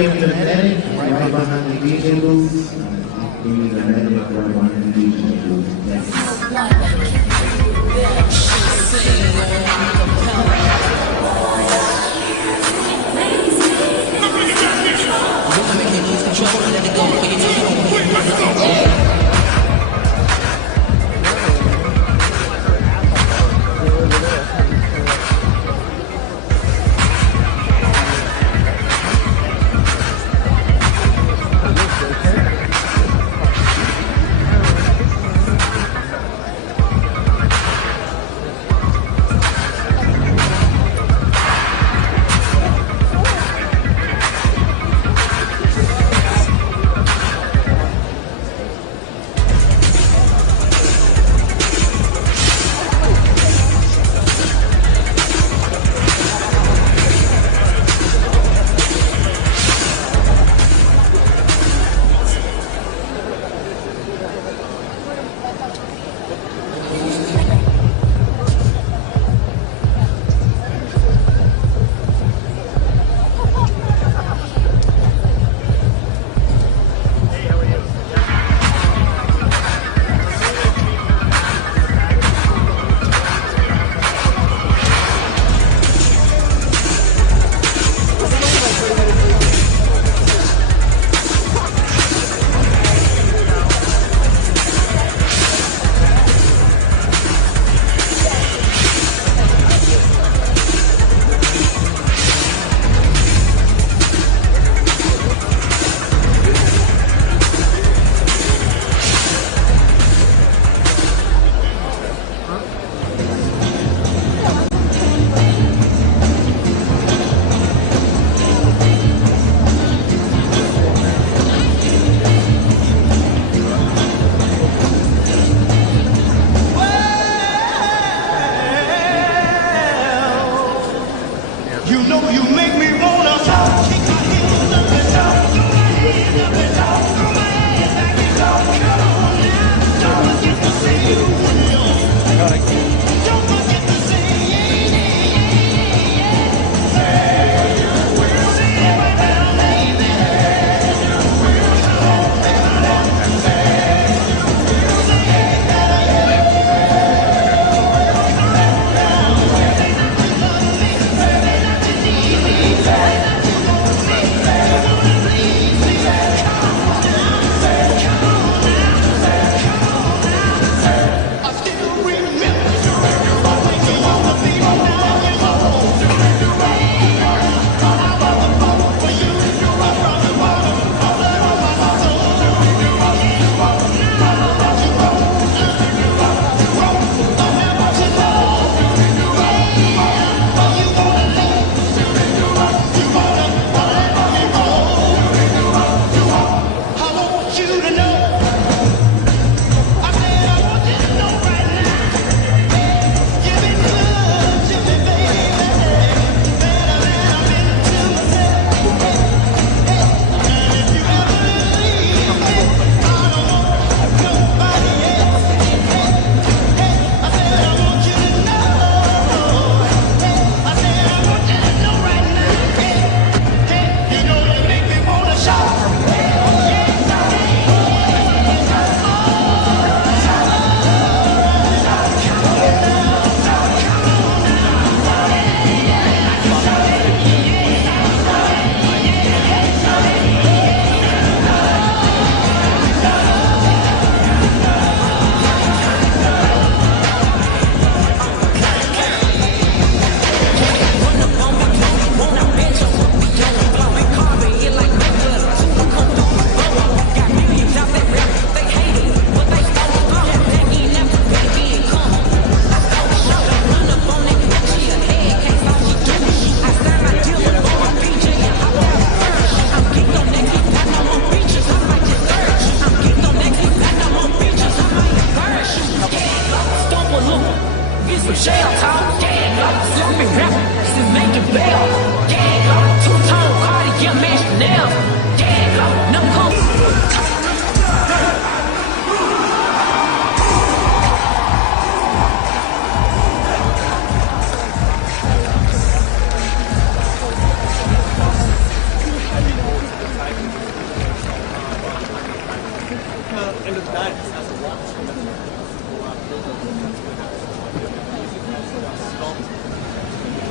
give the medic right behind the DJ booth. Give me the medic right behind the DJ booth.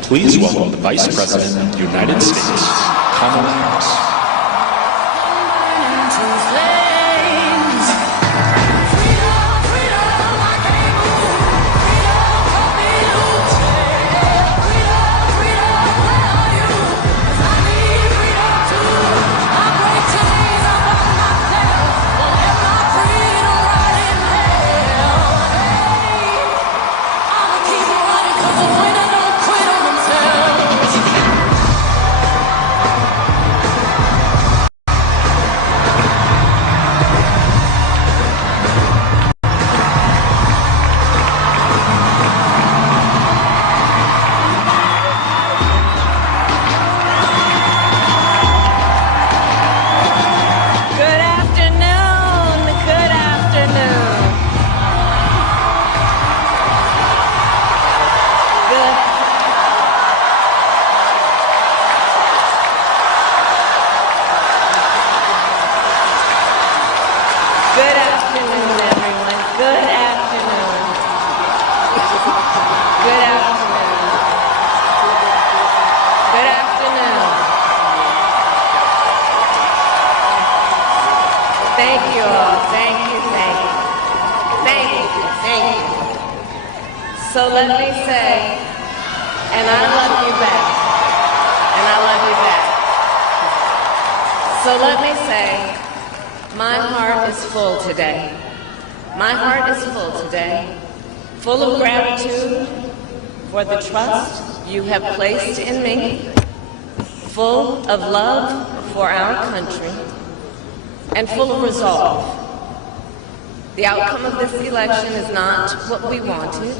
Please welcome the Vice President of the United States, Kamala Harris. Thank you all. Thank you. So let me say, and I love you back. And I love you back. So let me say, my heart is full today. My heart is full today, full of gratitude for the trust you have placed in me, full of love for our country, and full of resolve. The outcome of this election is not what we wanted,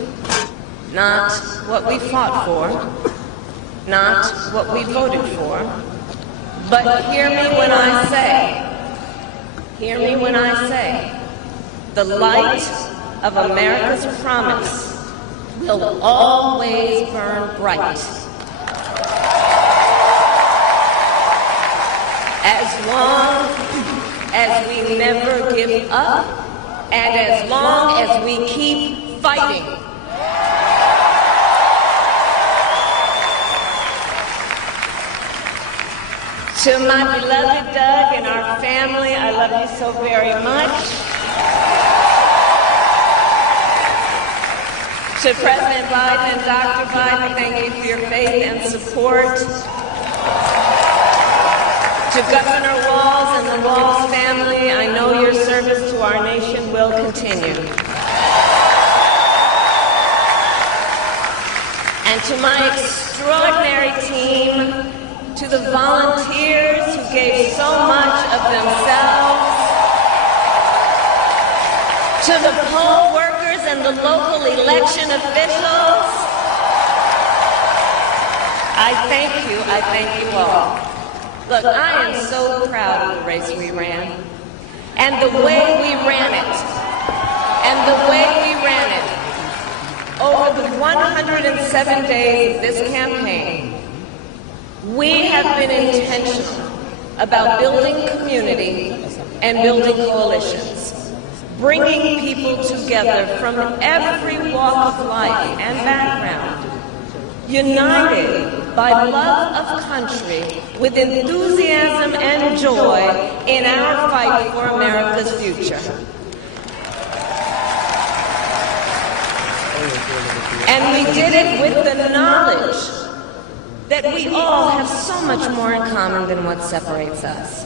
not what we fought for, not what we voted for, but hear me when I say, the light of America's promise will always burn bright. As long as we never give up, and as long as we keep fighting. To my beloved Doug and our family, I love you so very much. To President Biden and Dr. Biden, thank you for your faith and support. To Governor Walz and the Walz family, I know your service to our nation will continue. And to my extraordinary team, to the volunteers who gave so much of themselves, to the poll workers and the local election officials, I thank you all. Look, I am so proud of the race we ran, and the way we ran it, Over the 107 days of this campaign, we have been intentional about building community and building coalitions, bringing people together from every walk of life and background, united by love of country with enthusiasm and joy in our fight for America's future. And we did it with the knowledge that we all have so much more in common than what separates us.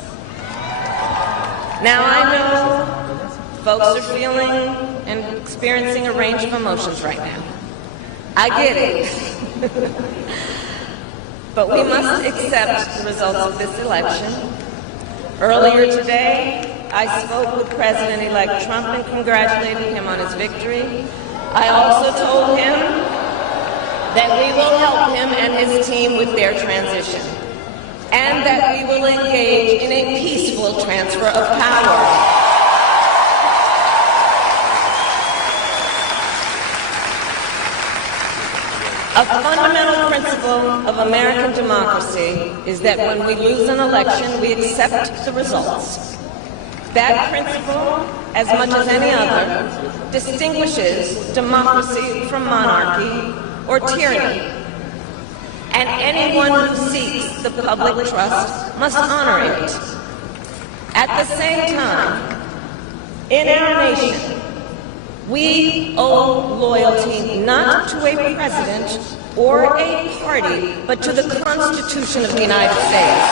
Now I know folks are feeling and experiencing a range of emotions right now. I get it. But we must accept the results of this election. Earlier today, I spoke with President-elect Trump and congratulated him on his victory. I also told him that we will help him and his team with their transition, and that we will engage in a peaceful transfer of power. A fundamental principle of American democracy is that when we lose an election, we accept the results. That principle, as much as any other, distinguishes democracy from monarchy or tyranny. and anyone who seeks the public trust must honor it. At the same time, in our nation, we owe loyalty not to a president or a party, but to the Constitution of the United States.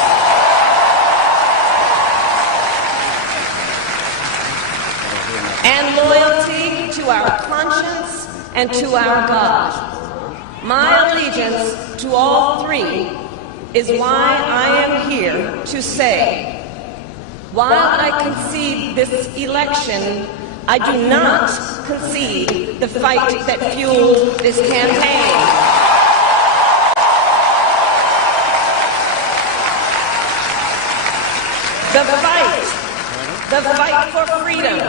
And loyalty to our conscience and to our God. My allegiance to all three is why I am here to say, while I concede this election, I do not concede the fight that fueled this campaign. The fight for freedom,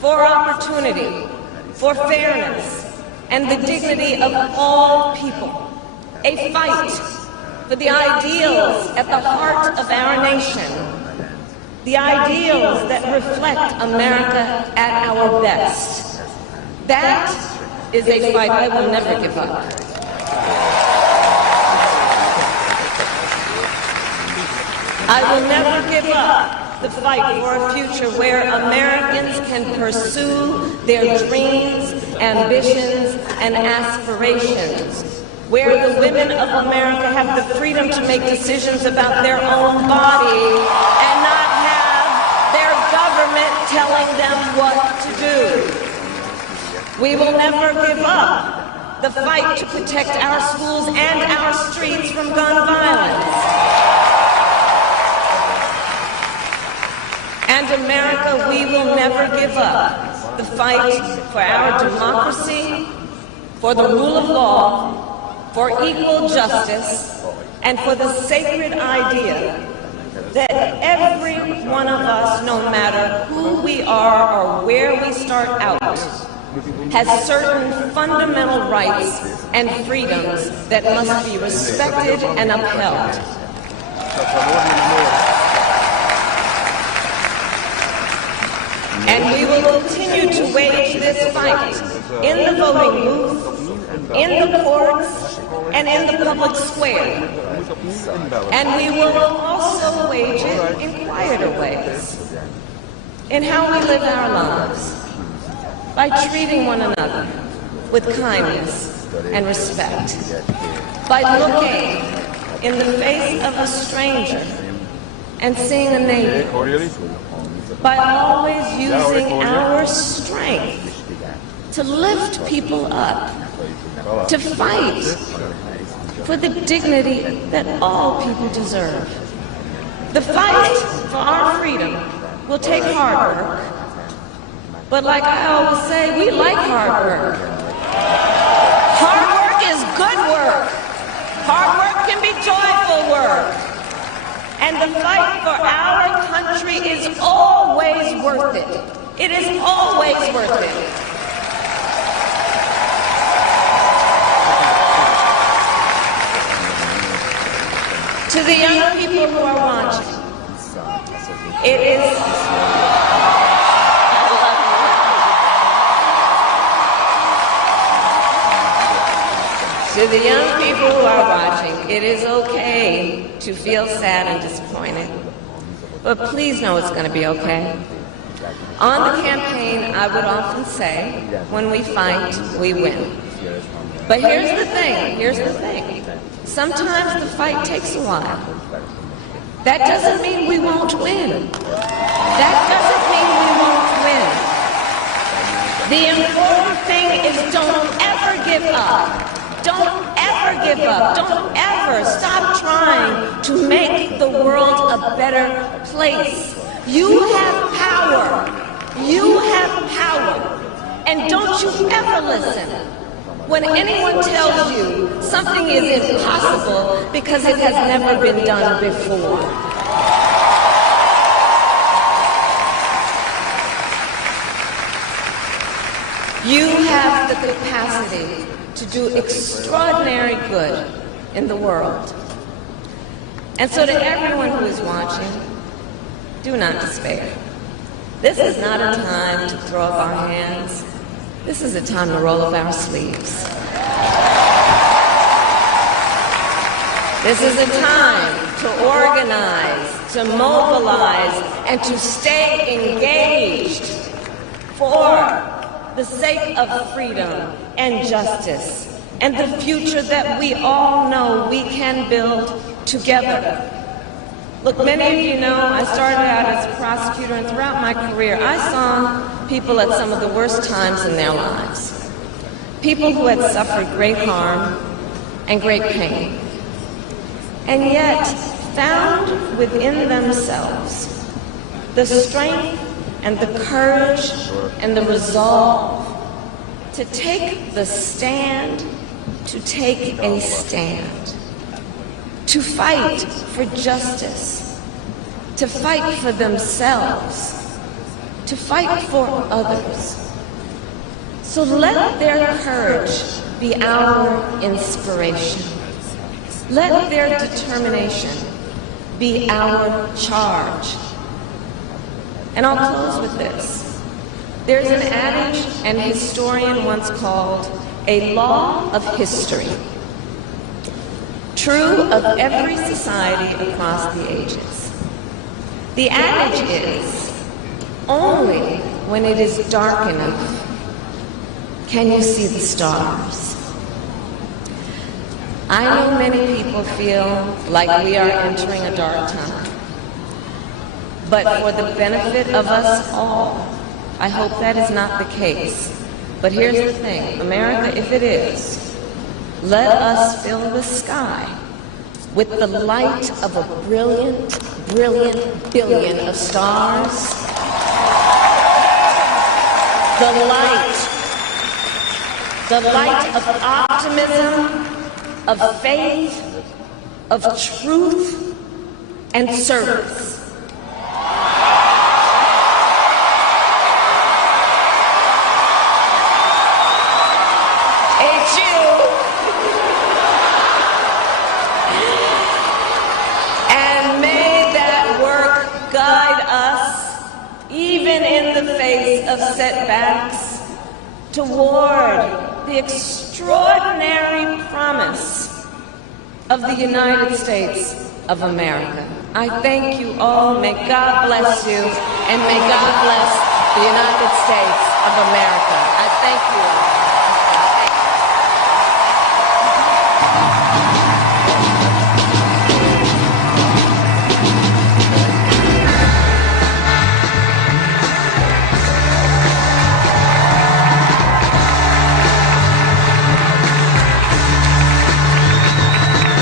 for opportunity, for fairness, and the dignity of all people. A fight for the ideals at the heart of our nation. The ideals that reflect America at our best. That is a fight I will never give up. I will never give up the fight for a future where Americans can pursue their dreams, ambitions, and aspirations. Where the women of America have the freedom to make decisions about their own body and not have their government telling them what to do. We will never give up the fight to protect our schools and our streets from gun violence. And America, we will never give up the fight for our democracy, for the rule of law, for equal justice, and for the sacred idea that every one of us, no matter who we are or where we start out, has certain fundamental rights and freedoms that must be respected and upheld. And we will continue to wage this fight in the voting booth, in the courts, and in the public square. And we will also wage it in quieter ways, in how we live our lives, by treating one another with kindness and respect, by looking in the face of a stranger and seeing a neighbor, by always using our strength to lift people up, to fight for the dignity that all people deserve. The fight for our freedom will take hard work, but like I always say, we like hard work. Hard work is good work. Hard work can be joyful work. And the fight for our country is always worth it. It is always worth it. To the young people who are watching, it is... To the young people who are watching, it is okay to feel sad and disappointed. But please know it's going to be okay. On the campaign, I would often say, when we fight, we win. But here's the thing. Sometimes the fight takes a while. That doesn't mean we won't win. That doesn't mean we won't win. The important thing is don't ever give up. Don't ever give up. Don't ever stop trying to make the world a better place. You have power. You have power. And don't you ever listen when anyone tells you something is impossible because it has never been done before. You have the capacity to do extraordinary good in the world. And so to everyone who is watching, do not despair. This is not a time to throw up our hands. This is a time to roll up our sleeves. This is a time to organize, to mobilize, and to stay engaged for the sake of freedom and justice and the future that we all know we can build together. Look, many of you know I started out as a prosecutor, and throughout my career I saw people at some of the worst times in their lives. People who had suffered great harm and great pain, and yet found within themselves the strength and the courage and the resolve to take the stand, to take a stand, to fight for justice, to fight for themselves, to fight for others. So let their courage be our inspiration. Let their determination be our charge. And I'll close with this. There's an adage an historian once called a law of history, true of every society across the ages. The adage is, only when it is dark enough can you see the stars. I know many people feel like we are entering a dark time. But for the benefit of us all, I hope that is not the case. But here's the thing, America, if it is, let us fill the sky with the light of a brilliant, brilliant billion of stars. The light of optimism, of faith, of truth, and service. And may that work guide us, even in the face of setbacks, toward the extraordinary promise of the United States of America. I thank you all. May God bless you, and may God bless the United States of America. I thank you all.